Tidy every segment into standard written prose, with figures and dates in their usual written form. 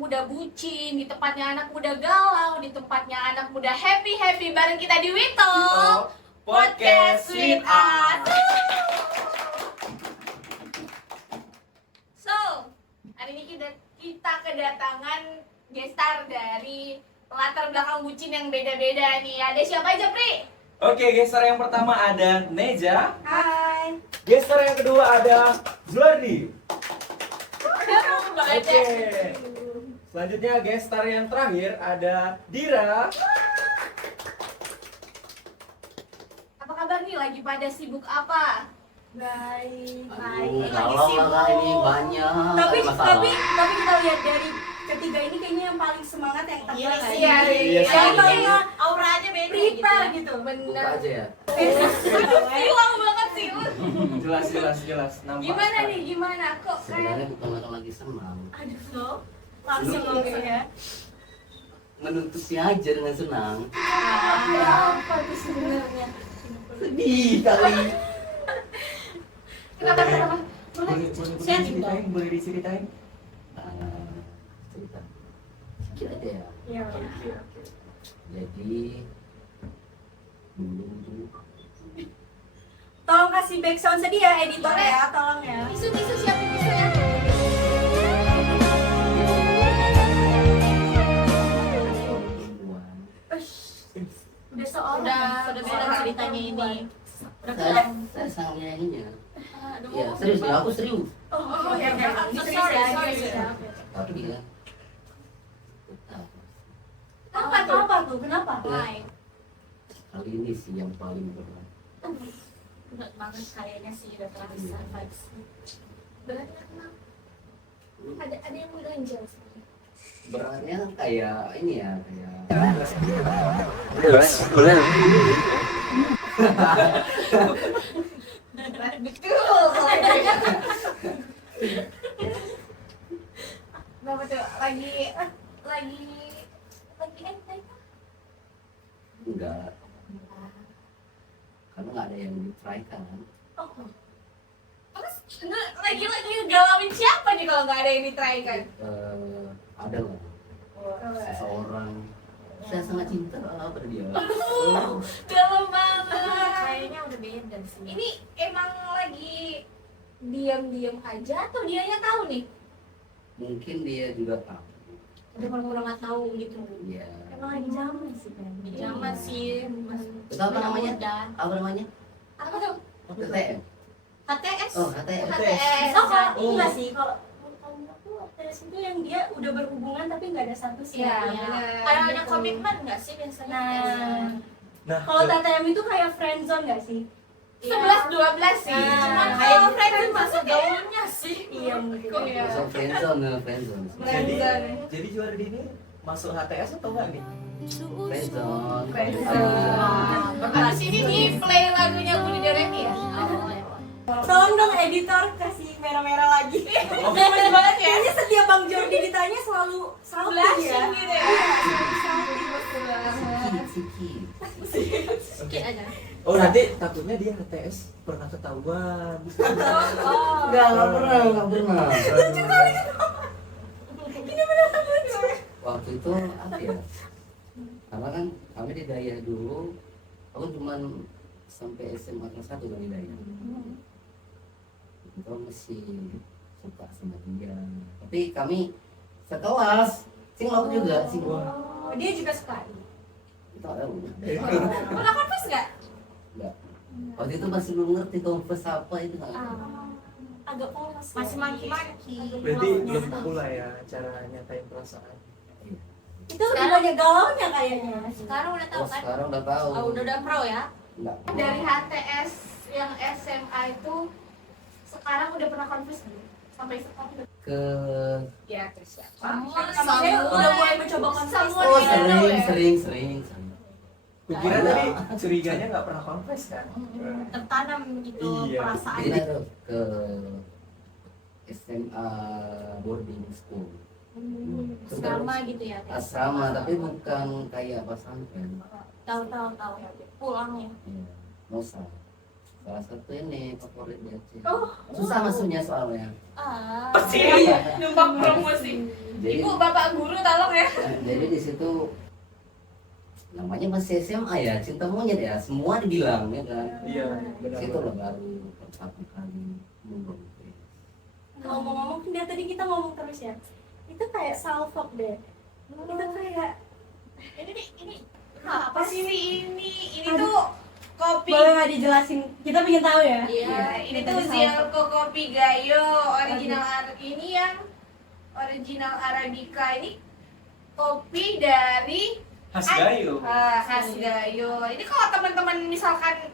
muda bucin, di tempatnya anak muda galau, di tempatnya anak muda happy bareng kita di Wito Podcast with Us. So, hari ini kita kedatangan gestar dari latar belakang bucin yang beda-beda nih. Ada siapa aja, Pri? Oke, gestar yang pertama ada Neja. Hai. Gestar yang kedua ada Zulardi. Oke. Selanjutnya gestar yang terakhir ada Dira. Apa kabar nih? Lagi pada sibuk apa? Baik. Baik. Kalau lah ini banyak. Tapi masalah. kita lihat dari ketiga ini kayaknya yang paling semangat yang terakhir. Iya. Yang paling auranya beda prepare gitu. Buka Bener. aja ya. Hilang banget sih. Jelas. Nampak Gimana sekali. nih? Gimana kok Sebenarnya kayak bukan lagi senang. Aduh, langsung ngomong ya. Menuntutnya aja dengan senang. apa tuh sebenarnya? Sedih kali. Kenapa? Boleh diceritain? Cerita. Sedikit aja ya. Iya. Jadi dulu Tolong kasih background sedih ya editor ya, tolong ya. Isu siapin isu ya. Udah seorang. Udah beda ceritanya ini. saya sangat menyayanginya. Ya serius ya, aku serius. Oh, oke. Sorry. Tapi ya Apa tuh? Kenapa? Why? kali ini sih yang paling berat. Berat banget kayaknya sih udah terasa vibes. Beratnya kenapa? Ada yang mengganjal sih. Beratnya kayak ini ya, kayak Betul. Kenapa tuh? Lagi enteng. enggak, karena nggak ada yang ditraikan. Terus lagi galauin siapa nih kalau nggak ada yang ditraikan? Ada lah seseorang saya sangat cinta pada dia. Dalam banget. Kayaknya udah beda sih. Ini emang lagi diam-diam aja atau dianya tahu nih? Mungkin dia juga tahu. Udah pernah nggak tahu gitu. Ya. Emang lagi zaman sih kan. Zaman sih. Itu apa namanya? Apa namanya? Apa tuh? HTM. HTS. Oh, HTM. HTS. Oh, kalau enggak sih, kalau menurut aku ATS itu yang dia udah berhubungan tapi nggak ada status Iya, ya. benar. Ada komitmen nggak sih biasanya? Nah, kalau TTM itu kayak friendzone nggak sih? 11-12 sih. Nah, Cuman kayak kalau friends Masuk masuk ya. gaulnya sih. Iya mungkin. Iya. Masuk friendzone, friendzone. Jadi Zulardi ini masuk HTS atau enggak nih? Friendzone. Di sini nih play lagunya Budi Doremi ya. Tolong dong editor kasih merah-merah lagi. Gemes banget ya. Kayaknya setiap Bang Jordi ditanya selalu Blushing ya. gitu ya. Sikit. Sedikit aja. Oh, nanti takutnya dia HTS pernah ketahuan. Enggak pernah. Waktu itu apa ya? Karena kan kami di Daya dulu, aku cuman sampai SMA kelas 1 kan di Daya. Itu masih suka sama dia. Tapi kami sekelas, singlaut juga, singlaut. Oh, dia juga suka. Tahu tahu. Pernah confess nggak? Enggak. Waktu itu masih belum ngerti confess apa itu nggak. Agak polos. Masih maki-maki. Berarti belum pula ya cara nyatain perasaan. Itu udah banyak galaunya kayaknya. Sekarang udah tahu Oh, kan? sekarang udah tahu. Oh, udah pro ya. Enggak. Dari HTS yang SMA itu sekarang udah pernah confess belum? Sampai sekarang Ke ya ke siapa? Maksudnya udah mulai mencoba konfes. oh sering. Kukira tadi curiganya nggak pernah confess kan? Tertanam gitu Iya. perasaan. Jadi tuh ke SMA boarding school. Asrama gitu ya. Asrama tapi bukan kayak pesantren. Tahu. Pulangnya. Iya, Mosa. salah satu ini favorit di Aceh. Oh. Susah masuknya soalnya. Pasti numpang promosi. Jadi, Ibu, bapak guru tolong ya. jadi di situ namanya masih SMA ya, cinta monyet ya, semua dibilang ya kan. Iya, benar. Situ lah baru pertama kali ngomong. Ngomong-ngomong, dari tadi kita ngomong terus ya. Itu kayak salfok deh. Itu kayak Ini apa sih ini tuh kopi. boleh nggak dijelasin? Kita pengen tahu ya. Iya, ini tuh Zielko Kopi Gayo ini yang original Arabica ini kopi dari Khas Gayo. khas Gayo. Ini kalau teman-teman misalkan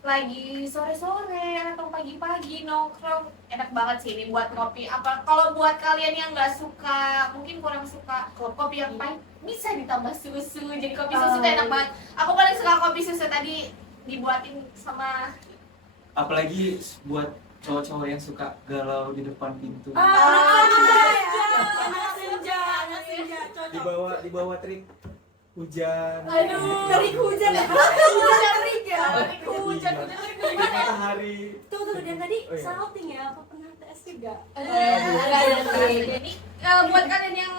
lagi sore-sore atau pagi-pagi nongkrong, enak banget sih ini buat kopi. Apa kalau buat kalian yang nggak suka, mungkin kurang suka kopi yang pahit, bisa ditambah susu. Jadi kopi susu tuh enak banget. Aku paling suka kopi susu tadi dibuatin sama Apalagi buat cowok-cowok yang suka galau di depan pintu. Anak senja, cocok. Dibawa trik hujan. Aduh, dari hujan ya. hujan. Matahari. Tuh, dan tadi Oh, iya. salting ya, apa pernah tes juga? Jadi buat kalian yang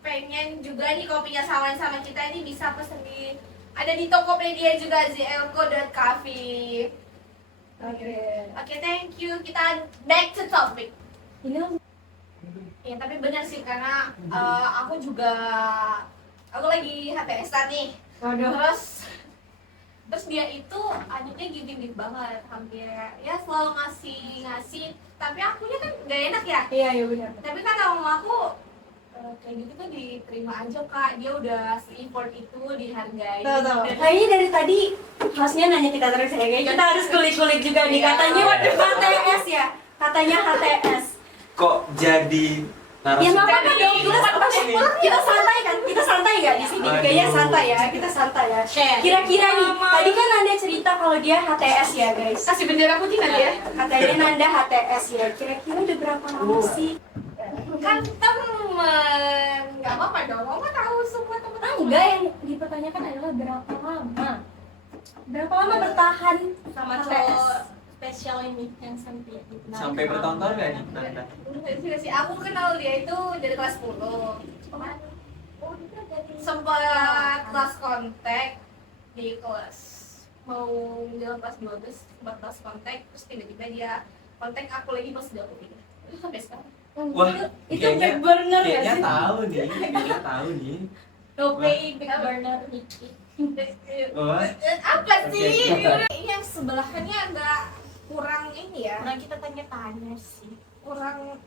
pengen juga nih kopinya sama kita ini bisa pesen di ada di Tokopedia juga zielko.cafe. Oke, thank you. Kita back to topic. Ini Ya, tapi benar sih karena aku lagi HTS-an nih. Terus dia itu anaknya gini banget, hampir ya selalu ngasih, tapi akunya kan gak enak ya. iya benar. Tapi kata mama aku kayak gitu tuh diterima aja kak, dia udah se-effort itu dihargai. Tahu. Dan- Kayaknya dari tadi hostnya nanya kita terus ya, kayaknya kita harus kulik-kulik juga nih. Iya. Katanya HTS ya, katanya HTS. Kok jadi Ya narasumber? nggak apa-apa dong, Ini. kita santai kan? Kita santai nggak di sini? Kayaknya Aduh. santai ya, kita santai ya. Share. Kira-kira nih, tadi kan Nanda cerita kalau dia HTS ya guys. Kasih bendera putih nanti ya. Katanya Nanda HTS ya. Kira-kira udah berapa lama sih? Kan temen, nggak apa-apa dong. Mama tahu semua temen-temen. Enggak, yang dipertanyakan adalah berapa lama? Berapa lama bertahan Sama HTS? cowok spesial ini yang sampai Sampai bertahun-tahun gak nih? Nanda? Sudah sih, aku kenal dia itu dari kelas 10. Sempat kelas kontak di kelas mau menjelang kelas 12 sempat kelas kontak, terus tiba-tiba dia kontak aku lagi pas udah kuliah. Itu sampai sekarang. Wah, Itu kayaknya- back burner ya Kayaknya sih? tahu nih. No pay back burner Niki. Wah, Apa sih? Oke. Ini yang sebelahannya agak kurang ini ya. Nah kita tanya-tanya sih. Kurang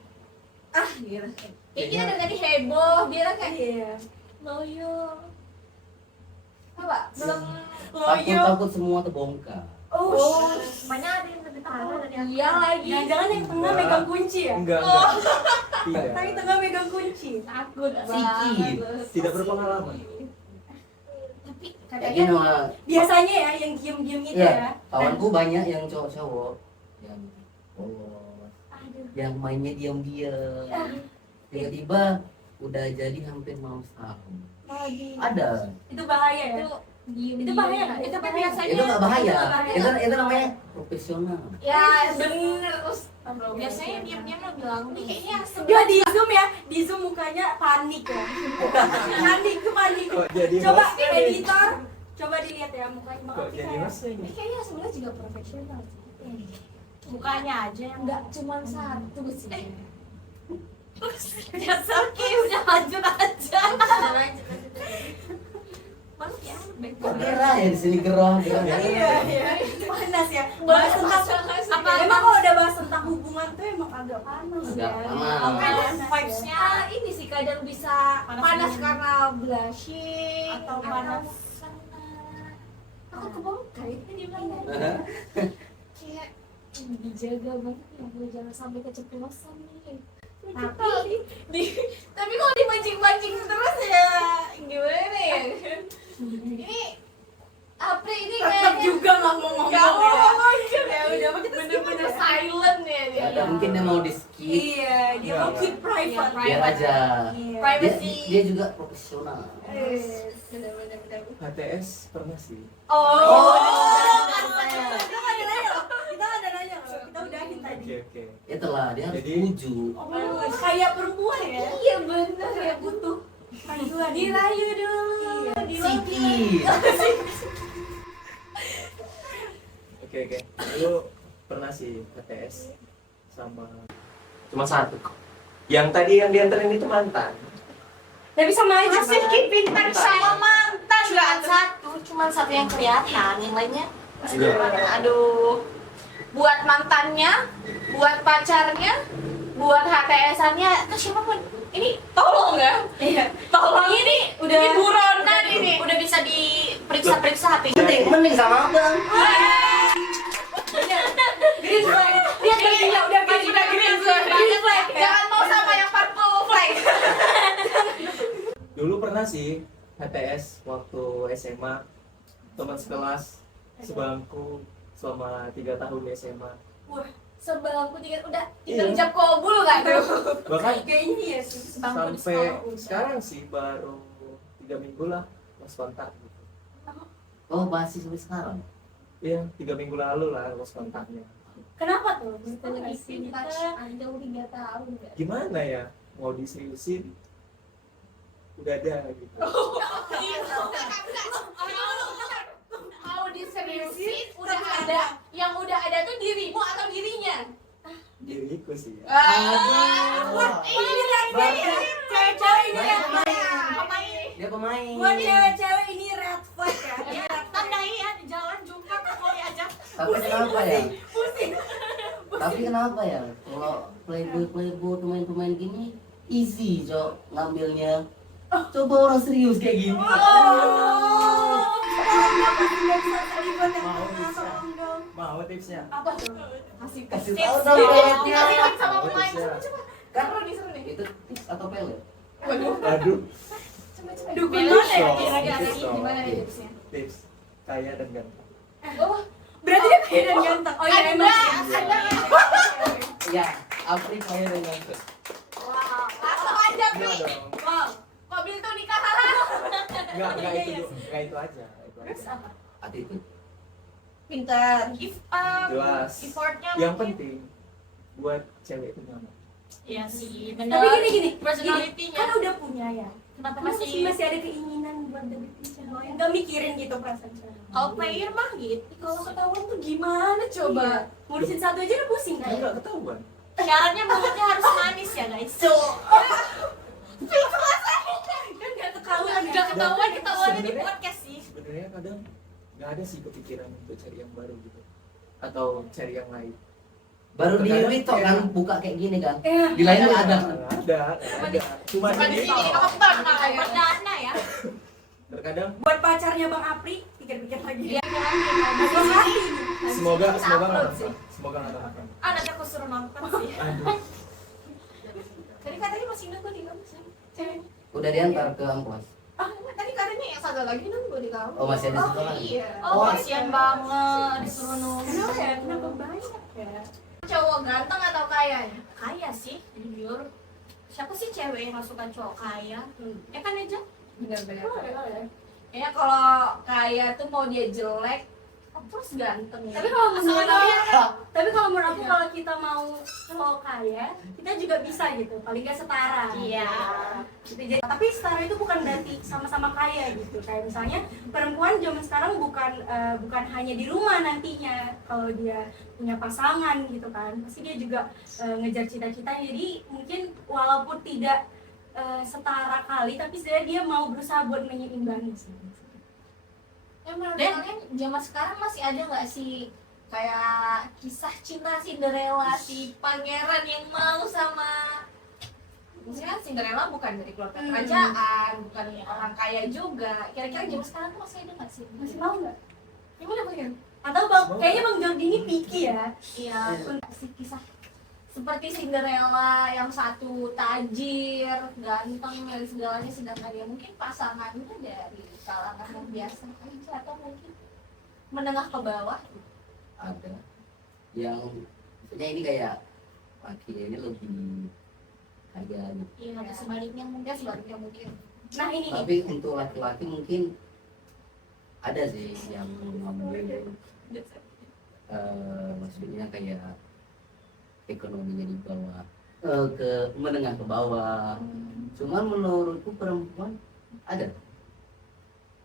gitu. Kayaknya ada tadi heboh, bilang kayak Iya. Loyo. apa? Belum Takut semua terbongkar. Oh, Mana ada yang lebih parah dari aku? iya lagi. jangan-jangan yang tengah Enggak. megang kunci ya? enggak. Yang Tidak. tengah megang kunci. Takut Sikit. Tidak berpengalaman. Tapi Kayak gini katanya mah. Biasanya ya yang diem-diem itu Iya, ya. kawanku banyak yang cowok-cowok yang Aduh. yang mainnya diam-diam. Tiba-tiba udah jadi hampir mau setahun. Lagi. Ada. Itu bahaya ya? Itu bahaya nggak? itu kan bahaya. biasanya Itu nggak bahaya. Itu nggak bahaya. Itu namanya profesional. ya bener terus Biasanya diam-diam lo bilang ini nih. kayaknya Dia di zoom ya, di zoom mukanya panik ya. panik. Kok jadi Coba host? editor, coba dilihat ya mukanya Bang Kok Alfi jadi kayak. host ini? ini kayaknya sebenarnya juga profesional sih. Mukanya aja yang Nggak cuma satu sih. Dasar Ki, udah lanjut aja. Malu ya, baik Kok gerah ya di sini gerah. Iya. Panas ya. Bahas tentang apa? Emang kalau udah bahas tentang hubungan tuh emang agak panas Agak ya. panas. Panas ya. Vibes-nya Ini sih kadang bisa Panas panas dingin. karena blushing atau panas. Aku kebongkar itu dia bilang kayak dijaga banget ya, gue jangan sampai keceplosan nih. Tapi kalau dipancing-pancing terus ya gimana ya? Ini Apri ini Tetap kayaknya juga nggak mau ngomong nggak mau ya. ngomong ya udah bener-bener silent ya dia. Ada mungkin dia mau di skip Iya, dia mau keep private. biar aja. Iya. Privacy. Dia juga profesional. Yes. Bener-bener. HTS pernah sih. Oh, Kita nggak nilai loh. Kita nggak lah, dia harus Jadi- bujuk. Oh, kayak perempuan ya. Iya bener ya butuh. Panggilan dirayu dulu. Sikit. Oke. Lu pernah sih PTS sama cuma satu kok. Yang tadi yang dianterin itu mantan. Tapi sama aja. Masih keeping touch sama mantan Cuma satu, cuma satu yang kelihatan, yang lainnya. Enggak. Aduh, buat mantannya, buat pacarnya, buat HTS-annya, ke siapapun. Ini tolong ya, Iya. tolong ini Udah- ini buronan ini. Udah bisa diperiksa-periksa HP. Mending sama abang. Green flag. Lihat bajunya udah green flag. Green flag. Jangan mau sama yang purple flag. Dulu pernah sih HTS waktu SMA, teman sekelas sebangku selama 3 tahun di SMA. Sebelumku juga udah Iya. hijab kobul nggak tuh? Bahkan Kayak ini ya sih. Bangku di sampai sekolah udah. sekarang sih baru 3 minggu lah lost kontak gitu. Oh, masih sampai sekarang. Iya, 3 minggu lalu lah lost kontaknya. Kenapa tuh? Kita lagi keeping touch aja udah 3 tahun ya. Gimana ya, mau diseriusin udah ada gitu. Mau diseriusin udah ada, yang udah ada tuh dirimu atau dirinya? Diriku sih ya. Ini Cewek-cewek ini red flag. Dia pemain. Buat cewek-cewek ini red flag ya. Ya, tandai ya di jalan jumpa kali aja. Tapi kenapa ya? Pusing. Tapi kenapa ya? Kalau playboy pemain gini easy cok ngambilnya. Coba orang serius kayak gini. Mau tipsnya? apa tuh? Kasih Kasih tips. tahu dong Tips. peletnya. Dikasih sama Mau pemain. tipsnya? Kan Seru nih, seru nih. itu tips atau pelet? Aduh, Dukun Gimana mana ya? ya? Kira-kira Tips dong. gimana nih tipsnya? tips kaya dan ganteng. Oh, Berarti dia kaya dan ganteng. Oh iya Ada, emang. ada. Ya, Apri kaya dan ganteng. Wah, langsung aja, Pi. Iya dong. Wow, kok Bil tuh nikah? Enggak itu aja. Itu aja. Attitude. Pintar. Jelas. Effortnya Yang mungkin. penting buat cewek itu nyaman. Iya sih, Tapi bener. gini, Personality-nya. kan udah punya ya. Kenapa Masih masih masih ada keinginan buat deketin cewek. Enggak mikirin gitu perasaan cewek. kalau player mah gitu? Kalau ketahuan tuh gimana coba? Coba ngurusin satu aja udah pusing kan? Enggak ketahuan. Syaratnya mulutnya harus manis ya guys. Kan nggak ketahuan. Gak ketahuan di Sebenarnya- podcast sih. Sebenarnya kadang nggak ada sih kepikiran untuk cari yang baru gitu atau cari yang lain. Baru di Terkadang Wito kayak- kan buka kayak gini kan. Eh, Di lain nggak ada. Ada. Cuma Cuma di di sini, kamu betul makanya. Perdana ya. Terkadang buat pacarnya Bang Apri, pikir-pikir lagi. Iya, Bang Apri. semoga nggak upload nonton. sih. Semoga nggak nonton. Ah nanti aku suruh nonton sih. Aduh. Tadi katanya masih nunggu di kampus ya? Ceweknya. Udah diantar ke amplas. Ah, tadi katanya yang satu lagi nunggu di kampus. Oh, masih ada satu lagi? Iya. Oh kasihan banget disuruh nunggu. Kenapa ya? Kenapa banyak ya? Cowok ganteng atau kaya? Kaya sih, jujur. Siapa sih cewek yang gak suka cowok kaya? Ya kan aja. Bener-bener. Ya kalau kaya tuh mau dia jelek, terus ganteng. Tapi kalau menurut Asal aku, tapi kalau menurut aku kalau kita mau kaya, kita juga bisa gitu. Paling nggak setara. Iya. Gitu. Tapi setara itu bukan berarti sama-sama kaya gitu. Kayak misalnya perempuan zaman sekarang bukan hanya di rumah nantinya. Kalau dia punya pasangan gitu kan, pasti dia juga ngejar cita-citanya. Jadi mungkin walaupun tidak setara kali, tapi sebenarnya dia mau berusaha buat menyeimbangi sih. Ya menurut Dan- kalian zaman sekarang masih ada nggak sih kayak kisah cinta Cinderella si pangeran yang mau sama, maksudnya kan Cinderella bukan dari keluarga kerajaan, bukan orang kaya juga. Kira-kira zaman sekarang tuh masih ada nggak sih? Masih mau nggak? Gimana Bang? Atau bang, kayaknya Bang Jordi ini picky ya. Iya, si kisah seperti Cinderella yang satu tajir, ganteng dan segalanya, sedangkan dia mungkin pasangannya dari kalangan yang biasa aja atau mungkin menengah ke bawah. Ada yang maksudnya ini kayak laki ini lebih kaya gitu. Iya, atau sebaliknya mungkin. Sebaliknya mungkin. Nah ini nih, Tapi untuk laki-laki mungkin ada sih yang ngambil maksudnya kayak ekonominya di bawah, ke menengah ke bawah. Cuman menurutku perempuan ada.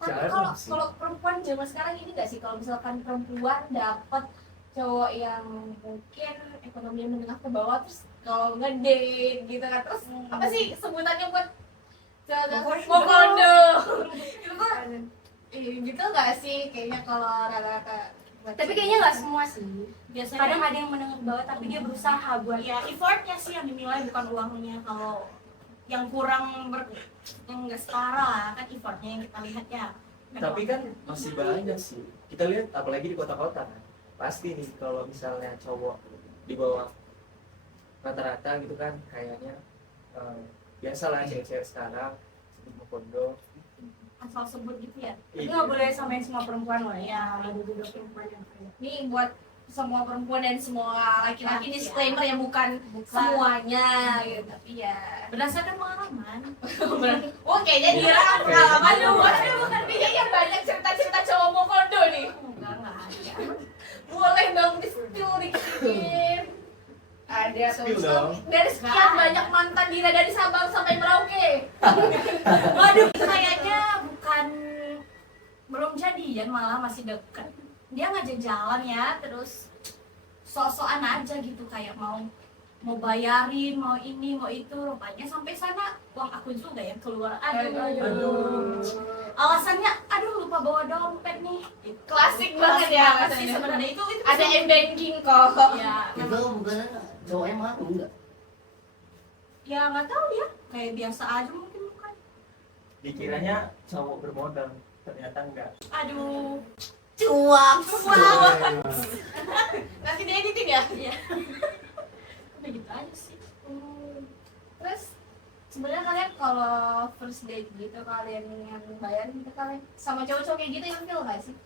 Tapi Jarang kalau sih. kalau perempuan zaman sekarang ini nggak sih, kalau misalkan perempuan dapat cowok yang mungkin ekonominya menengah ke bawah, terus kalau ngedate gitu kan, terus apa sih sebutannya buat mokondo itu tuh gitu nggak sih kayaknya kalau rata-rata. Tapi kayaknya nggak semua sih. Biasanya Kadang ada yang menengah ke bawah tapi dia berusaha buat ya effortnya sih yang dinilai, bukan uangnya. Kalau yang kurang yang nggak setara lah, kan effortnya yang kita lihat ya. Tapi kan masih banyak sih. Kita lihat apalagi di kota-kota kan. Pasti nih kalau misalnya cowok di bawah rata-rata gitu kan, kayaknya biasalah cewek-cewek sekarang sebut mokondo. asal sebut gitu ya. tapi nggak boleh samain semua perempuan loh Ya, ya. Ada juga perempuan yang kayak Ini buat semua perempuan dan semua laki-laki, Laki, disclaimer ya, bukan semuanya gitu, tapi ya berdasarkan pengalaman. oh kayaknya dia pengalaman lu. Aduh, dia yang banyak cerita-cerita cowok mokondo nih. Enggak ada. Boleh dong di-spill dikit. Ada Spill tuh dong. dari sekian banyak mantan Dira dari Sabang sampai Merauke. Waduh, kayaknya bukan belum jadian, malah masih deket. Dia ngajak jalan ya, terus sok-sokan aja gitu, kayak mau bayarin, mau ini, mau itu. Rupanya sampai sana uang aku juga yang keluar. Aduh. Alasannya, aduh lupa bawa dompet nih. Klasik banget ya Klasik rasanya. sebenarnya itu Ada m-banking kok. ya, Itu bukan cowoknya mau enggak? ya nggak tahu ya, kayak biasa aja mungkin, bukan. Dikiranya cowok bermodal, ternyata enggak. Aduh, Cuak. Nanti dia editing ya? iya. Udah gitu aja sih. Terus sebenarnya kalian kalau first date gitu, kalian yang bayar gitu, kalian sama cowok-cowok kayak gitu yang feel nggak sih?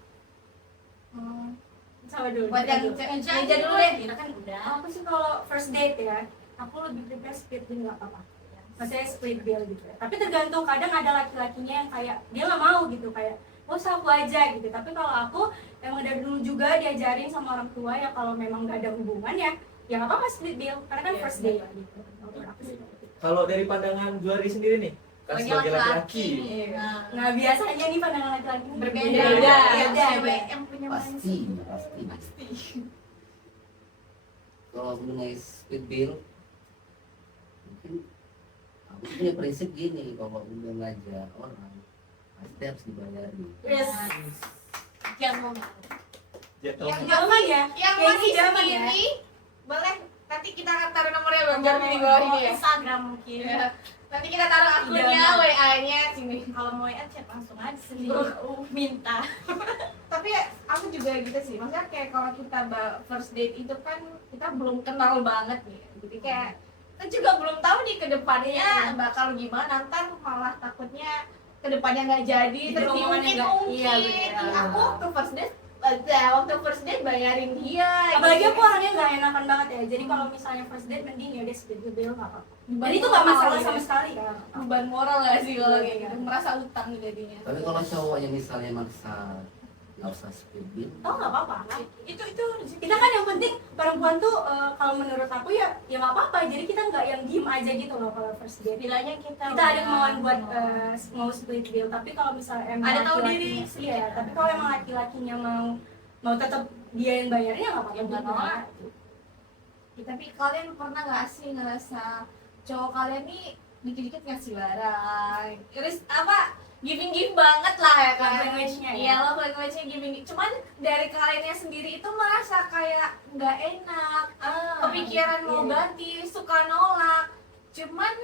sama dulu. Buat yang meja dulu deh. Kita kan udah. Aku sih kalau first date ya, aku lebih prefer split bill nggak apa-apa. Maksudnya split bill gitu ya. Tapi tergantung, kadang ada laki-lakinya yang kayak dia nggak mau gitu, kayak oh aku aja gitu. Tapi kalau aku emang dari dulu juga diajarin sama orang tua ya, kalau memang nggak ada hubungan ya nggak apa-apa split bill, karena kan Iya, first date gitu. Kalau aku sih gitu. Kalau dari pandangan Juari sendiri nih, kan sebagai laki-laki, Nah, Nah biasanya nih pandangan laki-laki ini Berbeda. Beda. Cewek yang punya Pasti, pasti. Kalau mengenai split bill, mungkin aku punya prinsip gini, kalau udah ngajak orang pasti harus dibayarin. Yes. Yang mau jatuh Yang Zaman ya, yang kayak masih ini zaman ya. sendiri, boleh nanti kita akan taruh nomornya Bang Jarvi di bawah ini ya. Instagram mungkin. Ya. Nanti kita taruh akunnya, Idaman. WA-nya sini. Kalau mau WA chat langsung aja sendiri. Minta. Tapi aku juga gitu sih, maksudnya kayak kalau kita first date itu kan kita belum kenal banget nih, jadi kayak kita juga belum tahu nih ke depannya bakal gimana, ntar malah takutnya ke depannya nggak jadi, terus dia Omongannya mungkin nggak- iya, bener. aku waktu first date bayarin dia. Apalagi gitu. aku orangnya nggak enakan banget ya. Jadi kalau misalnya first date mending ya udah split bill nggak apa-apa. Beban Dan itu nggak moral masalah gitu. sama sekali kan. Beban moral nggak sih kalau kayak Iya. gitu, merasa utang jadinya. Tapi kalau cowoknya misalnya maksa nggak usah split bill, Oh nggak apa-apa. Itu Kita kan yang penting perempuan tuh kalau menurut aku ya nggak apa-apa. Jadi kita nggak yang diem aja gitu loh kalau first date. bilangnya kita Kita ada kemauan buat mau split bill. Tapi kalau misalnya emang Ada tahu laki-lakinya- diri iya. Tapi kalau emang laki-lakinya mau tetap dia yang bayarin ya nggak apa-apa. Ya, nggak nolak. Ya, tapi kalian pernah nggak sih ngerasa cowok kalian nih dikit-dikit ngasih barang, terus apa giving banget lah ya kan? Love language-nya ya? Iya, love language-nya giving. Cuman dari kaliannya sendiri itu merasa kayak nggak enak, kepikiran mau iya. ganti, suka nolak. Cuman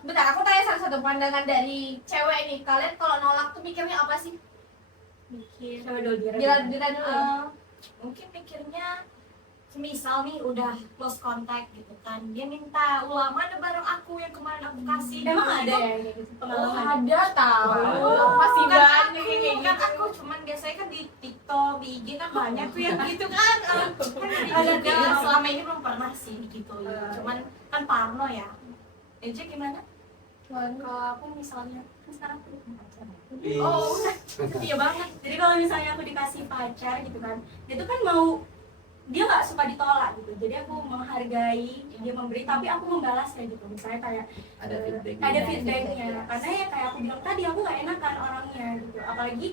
bentar, aku tanya salah satu pandangan dari cewek nih. Kalian kalau nolak tuh mikirnya apa sih? mikir. Coba dulu Dira. Dira dulu. Mungkin mikirnya semisal nih udah close contact gitu kan, dia minta ulang mana barang aku yang kemarin aku kasih. Emang Gitu. ada ya kayak gitu Oh, pengalaman? ada tahu. Wow. Masih Kan banyak aku, kayak gitu. kan aku cuman biasanya kan di TikTok, di IG kan banyak tuh yang gitu kan. Kan Ada juga TikTok. selama ini belum pernah sih gitu. Cuman kan parno ya. Eja gimana? Kalau aku misalnya kan sekarang aku punya pacar ya. Oh, iya banget. Jadi kalau misalnya aku dikasih pacar gitu kan, dia tuh kan mau dia nggak suka ditolak gitu, jadi aku menghargai dia memberi tapi aku membalasnya gitu, misalnya kayak Ada feedback. ada feedbacknya, karena ya kayak aku bilang tadi aku nggak enakan orangnya gitu, apalagi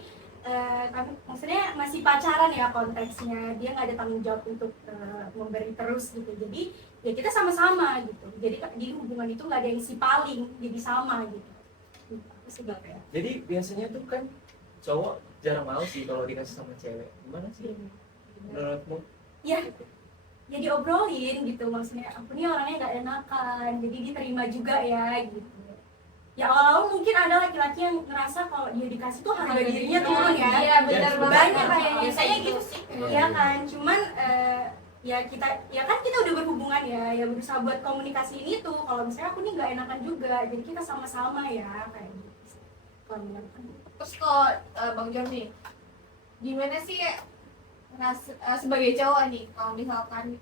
kami maksudnya masih pacaran ya konteksnya, dia nggak ada tanggung jawab untuk memberi terus gitu, jadi ya kita sama-sama gitu, jadi di hubungan itu nggak ada yang si paling, jadi sama gitu. Aku sih gitu ya. Jadi biasanya tuh kan cowok jarang mau sih kalau dikasih sama cewek. Gimana sih menurutmu? Ya, ya diobrolin gitu, maksudnya aku nih orangnya nggak enakan, jadi diterima juga ya gitu. Ya awal mungkin ada laki-laki yang ngerasa kalau dia dikasih tuh harga dirinya turun ya. Iya, benar Yes, banget. banyak kayaknya Biasanya gitu sih. ya kan, cuman ya kita udah berhubungan ya berusaha buat komunikasi ini tuh, kalau misalnya aku nih nggak enakan juga, jadi kita sama-sama ya kayak gitu. Kalau menurut aku. Terus kalau Bang Jordi, gimana sih sebagai cowok nih kalau misalkan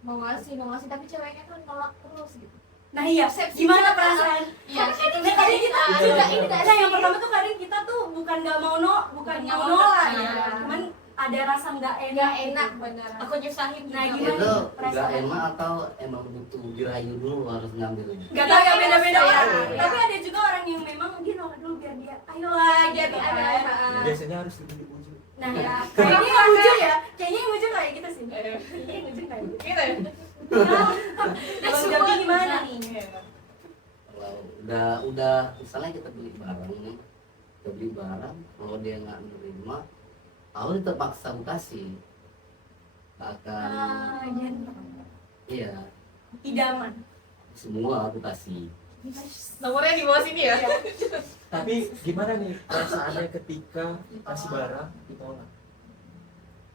mau ngasih tapi ceweknya tuh nolak terus gitu? Nah iya, Persepsi gimana kita. perasaan? Iya, Nah, kadang kita juga ini nah, yang pertama tuh kadang kita tuh bukan nggak mau bukan Bukan mau nggak nolak mau, ya, iya. cuman ada rasa nggak enak. nggak enak bener. Aku nyusahin Nah, juga. gimana? Itu Perasaan. nggak enak atau emang butuh dirayu dulu harus ngambilnya? Gak tau ya, beda-beda Iya, orang. iya. Tapi ada juga orang yang memang dia nolak dulu biar dia ayolah Jadi gitu ada kan. Biasanya harus dibujuk. Nah ya, kayaknya yang ujung ya, kayaknya yang ujung kayak gitu sih. Kayaknya yang ujung kayak gitu. gitu ya. Bang Jordi gimana nih? Kalau udah misalnya kita beli barang nih, kalau dia nggak menerima, aku tetap paksa aku kasih. Akan Jadi iya idaman. semua aku kasih. Nomornya di bawah sini ya. Tapi gimana nih perasaannya ketika kasih barang ditolak?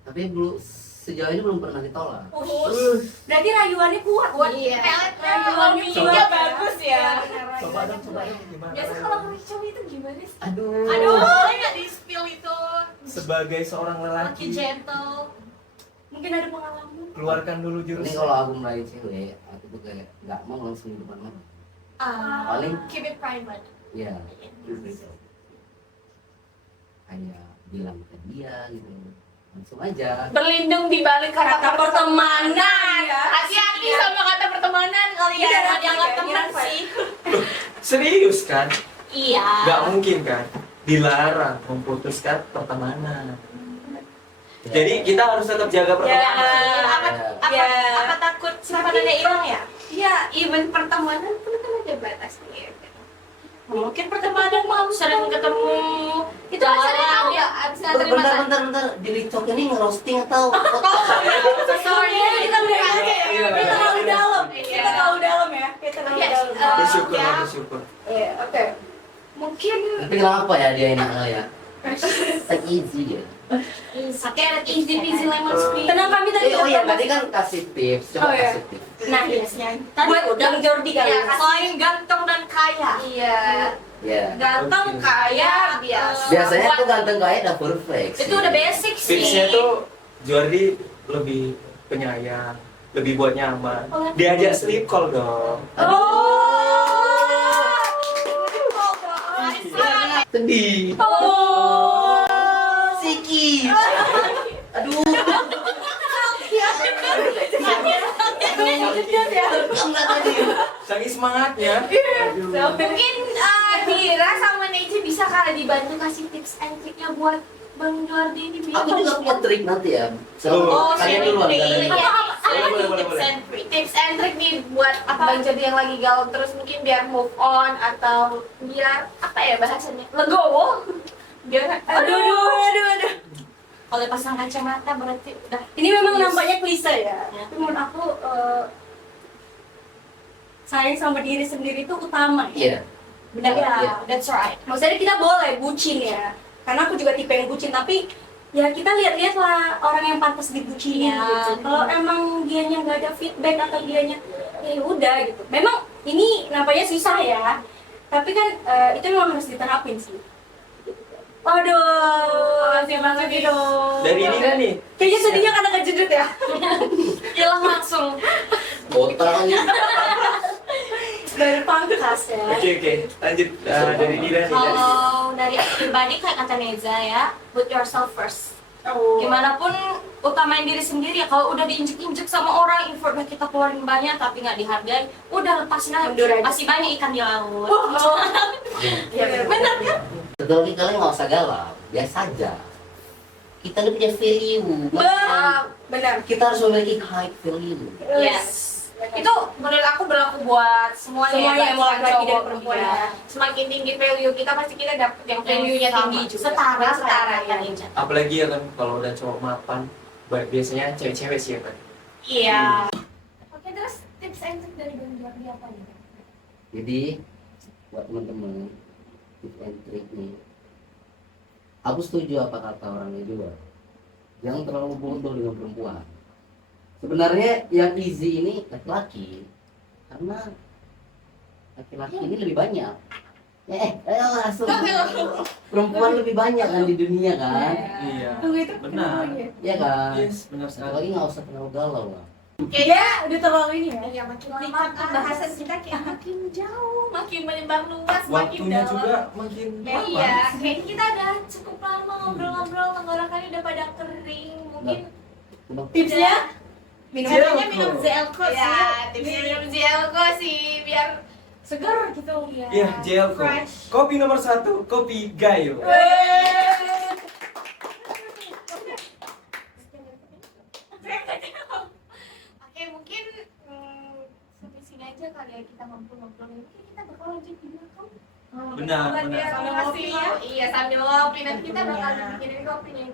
Tapi sejauh ini belum pernah ditolak. Berarti rayuannya kuat. Iya. Rayuannya Miminya kuat. bagus ya. Coba dong gimana? Biasa kalau cowok itu gimana sih? Aduh. Aduh, boleh nggak di spill itu? Sebagai seorang Laki lelaki, gentle. Mungkin ada pengalaman. keluarkan dulu Ini jurus. kalau aku merayu cewek, aku tuh kayak nggak mau langsung di depan mata. Paling Keep it private. ya kayak bilang ke dia gitu, langsung aja. Berlindung di balik kata pertemanan. ya. Hati-hati sama kata pertemanan kalian. Iya, Jangan dianggap iya, teman iya. sih. Serius kan? Iya. Gak mungkin kan? Dilarang memutuskan pertemanan. Jadi kita harus tetap jaga pertemanan. Apa takut simpanannya hilang ya? Iya, even pertemanan pun kan ada batasnya. Mungkin pertemanan mau sering ketemu. Itu bisa tahu ya, bisa terima saja. Bentar, Diri Cok ini ngerosting atau? Sorry, kita break aja ya. Iya, Kita terlalu dalam. Iya. Kita terlalu dalam ya. Kita terlalu Yes, dalam. Bersyukur, ya. bersyukur. Iya, oke. Mungkin Tapi kenapa ya dia enak ya? Tak easy ya. kayak easy peasy lemon squeeze. Tenang, kami tadi Oh iya, udah tadi kan kasih tips, coba Oh, iya. kasih tips. Nah, biasanya. Tadi Buat Bang Jordi kali. Iya, ya. Selain ganteng dan kaya. Iya. Ya. Ganteng, Oke. kaya, biasa. Biasanya Buat- tuh ganteng kaya udah perfect. Itu udah basic sih. Tipsnya tuh Jordi lebih penyayang, lebih buat nyaman. Diajak sleep call dong. Sedih. Siki. Aduh. Enggak tadi. Saking semangatnya. Mungkin Dira sama Neji bisa kali dibantu kasih tips and triknya buat Bang Jordi ini biar Aku juga punya trik nanti ya. Oh, Kalian duluan kalian. Iya, Boleh. Tips and trick. tips and trick nih buat Bang Jordi yang lagi galau terus mungkin biar move on atau biar apa ya bahasanya legowo. Biar Aduh. Kalau pasang kacamata berarti udah. Ini memang nampaknya klise ya. Tapi menurut aku sayang sama diri sendiri itu utama ya. Iya. Benar ya. Iya. That's right. Maksudnya kita boleh bucin ya. Karena aku juga tipe yang bucin, tapi ya kita lihat-lihat lah orang yang pantas dibucinin Iya. gitu. Kalau emang dianya nggak ada feedback atau dianya ya udah gitu. Memang ini nampaknya susah ya. Tapi kan itu memang harus diterapin sih. Waduh, terima kasih dong. Dari ini kan nih. Kayaknya sedihnya karena kejedut ya. Hilang langsung. Botalnya. Baru pangkas ya. Oke. Lanjut dari Dira nih. Kalau dari aku pribadi kayak kata Neza ya, put yourself first. Gimana pun utamain diri sendiri ya. Kalau udah diinjek-injek sama orang, effortnya kita keluarin banyak tapi nggak dihargai, udah lepasin aja. Mundur aja. Masih banyak ikan di laut. Iya, Bener kan? Satu lagi, kalian nggak usah galau, biasa aja. Kita ini punya value. benar. Kita harus memiliki high value. Yes. Itu menurut aku berlaku buat semuanya, Semuanya, ya, mau bukan laki-laki dan cowok, perempuan, iya. ya. Semakin tinggi value kita, pasti kita dapet yang value-nya sama. tinggi juga. Setara, setara ya. Apalagi ya kan kalau udah cowok mapan, biasanya cewek-cewek sih ya kan. Iya. Oke, terus tips and trick dari Bang Jordi apa nih? Jadi buat teman-teman, tips and trick nih, aku setuju apa kata orangnya juga. Jangan terlalu bodoh dengan perempuan. Sebenarnya yang easy ini laki-laki, karena laki-laki ini lebih banyak. Langsung perempuan lebih banyak kan di dunia kan, Iya. Tunggu itu Benar. ya kan. Yes, benar Satu sekali. lagi nggak usah terlalu galau lah. Kayaknya udah terlalu ini ya. Iya, makin Lama lama pembahasan kita kayak makin jauh, makin menyebar luas, makin Waktunya dalam. juga makin lama. Iya, kayak kita udah cukup lama ngobrol-ngobrol, tenggorokannya udah pada kering. Mungkin Tipsnya minumnya minum Zelco sih. ya, tipsnya minum Zelco sih biar Seger gitu. Iya, Jelko. fresh. Kopi nomor 1, kopi Gayo. Oke, mungkin sampai sini aja kali ya kita ngobrol-ngobrol ini. Mungkin kita bakal lanjut di belakang. Benar, Buat benar. biar ngasih, iya sambil ngopi nanti kita bakal bikinin kopi nih.